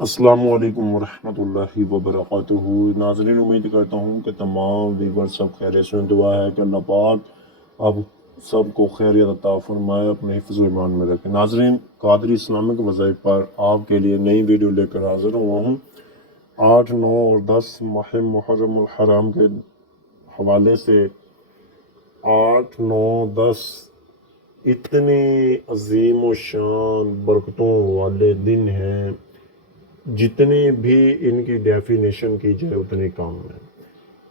السلام علیکم ورحمۃ اللہ وبرکاتہ۔ ناظرین، امید کرتا ہوں کہ تمام ویور سب خیریت سے ہیں۔ دعا ہے کہ اللہ پاک آپ سب کو خیریت عطا فرمائے، اپنے حفظ و ایمان میں رکھے۔ ناظرین، قادری اسلامک وظائف پر آپ کے لیے نئی ویڈیو لے کر حاضر ہوا ہوں۔ 8، 9 اور 10 ماہ محرم الحرام کے حوالے سے 8، 9، 10 اتنے عظیم و شان برکتوں والے دن ہیں، جتنے بھی ان کی ڈیفینیشن کی جائے اتنے کام ہے۔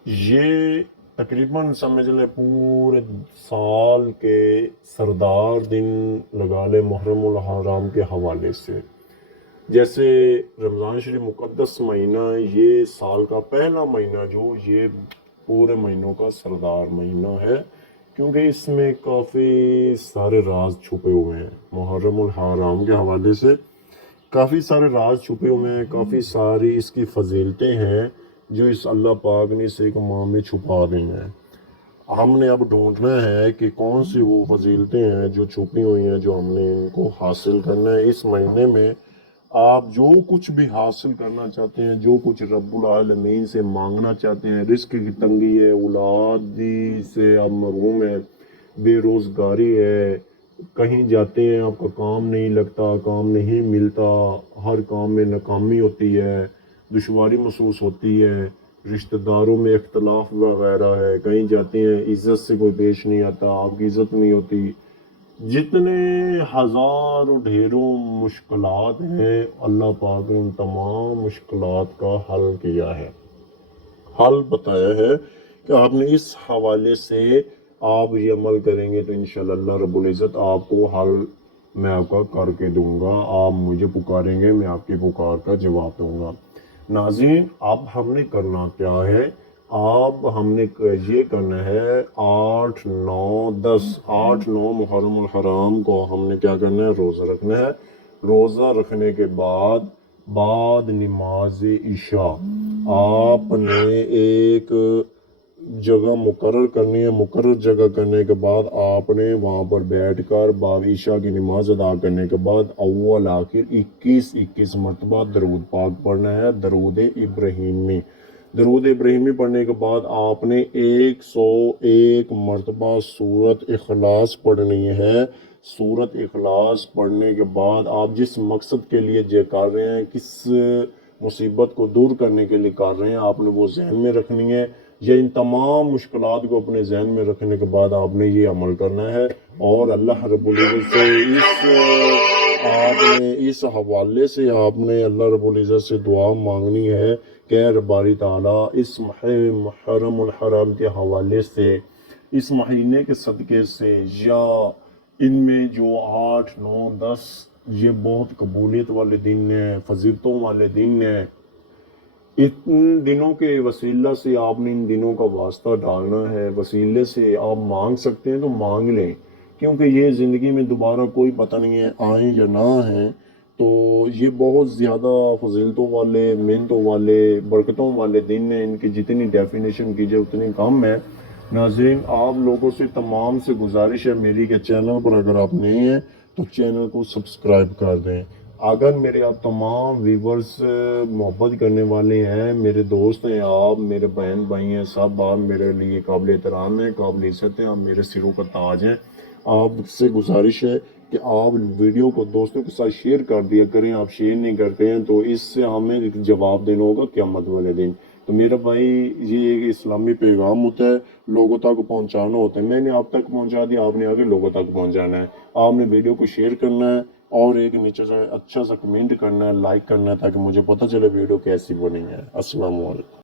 یہ تقریباً سمجھ لیں پورے سال کے سردار دن لگا لیں محرم الحرام کے حوالے سے۔ جیسے رمضان شریف مقدس مہینہ، یہ سال کا پہلا مہینہ جو یہ پورے مہینوں کا سردار مہینہ ہے، کیونکہ اس میں کافی سارے راز چھپے ہوئے ہیں۔ محرم الحرام کے حوالے سے کافی سارے راز چھپے ہوئے ہیں، کافی ساری اس کی فضیلتیں ہیں جو اس اللہ پاک نے اس ایک ماہ میں چھپا دی ہیں۔ ہم نے اب ڈھونڈنا ہے کہ کون سی وہ فضیلتیں ہیں جو چھپی ہوئی ہیں، جو ہم نے ان کو حاصل کرنا ہے۔ اس مہینے میں آپ جو کچھ بھی حاصل کرنا چاہتے ہیں، جو کچھ رب العالمین سے مانگنا چاہتے ہیں، رزق کی تنگی ہے، اولادی سے آپ محروم ہیں، بے روزگاری ہے، کہیں جاتے ہیں آپ کا کام نہیں لگتا، کام نہیں ملتا، ہر کام میں ناکامی ہوتی ہے، دشواری محسوس ہوتی ہے، رشتہ داروں میں اختلاف وغیرہ ہے، کہیں جاتے ہیں عزت سے کوئی پیش نہیں آتا، آپ کی عزت نہیں ہوتی، جتنے ہزاروں ڈھیروں مشکلات ہیں، اللہ پاک نے ان تمام مشکلات کا حل کیا ہے، حل بتایا ہے کہ آپ نے اس حوالے سے آپ یہ عمل کریں گے تو انشاءاللہ اللہ رب العزت آپ کو حل میں آپ کا کر کے دوں گا۔ آپ مجھے پکاریں گے، میں آپ کی پکار کا جواب دوں گا۔ ناظرین، اب ہم نے کرنا کیا ہے؟ اب ہم نے یہ کرنا ہے 8، 9، 10 8، 9 محرم الحرام کو ہم نے کیا کرنا ہے؟ روزہ رکھنا ہے۔ روزہ رکھنے کے بعد نماز عشاء آپ نے ایک جگہ مقرر کرنی ہے۔ مقرر جگہ کرنے کے بعد آپ نے وہاں پر بیٹھ کر بعد عشاء کی نماز ادا کرنے کے بعد اول آخر 21 مرتبہ درود پاک پڑھنا ہے، درود ابراہیمی۔ درود ابراہیمی پڑھنے کے بعد آپ نے 101 مرتبہ سورت اخلاص پڑھنی ہے۔ سورت اخلاص پڑھنے کے بعد آپ جس مقصد کے لیے یہ کر رہے ہیں، کس مصیبت کو دور کرنے کے لیے کر رہے ہیں، آپ نے وہ ذہن میں رکھنی ہے۔ یہ ان تمام مشکلات کو اپنے ذہن میں رکھنے کے بعد آپ نے یہ عمل کرنا ہے، اور اللہ رب العزت سے آپ نے اس حوالے سے آپ نے اللہ رب العزت سے دعا مانگنی ہے کہ باری تعالیٰ اس محرم الحرام کے حوالے سے، اس مہینے کے صدقے سے، یا ان میں جو 8، 9، 10 یہ بہت قبولیت والے دن ہیں، فضیلتوں والے دن ہیں، ان دنوں کے وسیلہ سے آپ نے ان دنوں کا واسطہ ڈالنا ہے، وسیلے سے آپ مانگ سکتے ہیں تو مانگ لیں، کیونکہ یہ زندگی میں دوبارہ کوئی پتہ نہیں ہے آئیں یا نہ آئیں۔ تو یہ بہت زیادہ فضیلتوں والے، محنتوں والے، برکتوں والے دن ہیں، ان کی جتنی ڈیفینیشن کی جائے اتنی کم ہے۔ ناظرین، آپ لوگوں سے تمام سے گزارش ہے میری کہ چینل پر اگر آپ نئے ہیں تو چینل کو سبسکرائب کر دیں۔ اگر میرے آپ تمام ویورز محبت کرنے والے ہیں، میرے دوست ہیں، آپ میرے بہن بھائی ہیں، سب آپ میرے لیے قابل احترام ہیں، قابل عزت ہیں، آپ میرے سروں کا تاج ہیں۔ آپ سے گزارش ہے کہ آپ ویڈیو کو دوستوں کے ساتھ شیئر کر دیا کریں۔ آپ شیئر نہیں کرتے ہیں تو اس سے ہمیں جواب دینا ہوگا قیامت والے دن۔ تو میرا بھائی، یہ ایک اسلامی پیغام ہوتا ہے، لوگوں تک پہنچانا ہوتا ہے۔ میں نے آپ تک پہنچا دیا، آپ نے آگے لوگوں تک پہنچانا ہے۔ آپ نے ویڈیو کو شیئر کرنا ہے اور ایک نیچے سے اچھا سا کمنٹ کرنا ہے، لائک کرنا ہے، تاکہ مجھے پتہ چلے ویڈیو کیسی بنی ہے۔ السلام علیکم۔